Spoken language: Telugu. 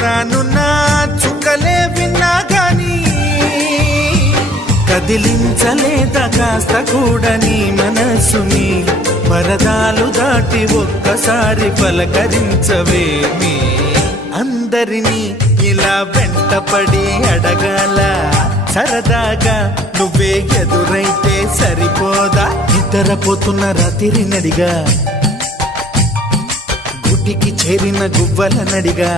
రానున్న చుక్కలే విన్నా గాని కదిలించలేదా కాస్త కూడా నీ మనసుని పరదాలు దాటి ఒక్కసారి పలకరించవేమి అందరినీ ఇలా వెంటపడి అడగాల సరదాగా నువ్వే ఎదురైతే సరిపోదా నిద్రపోతున్న రాత్రి నడిగా గుటికి చేరిన గువ్వల నడిగా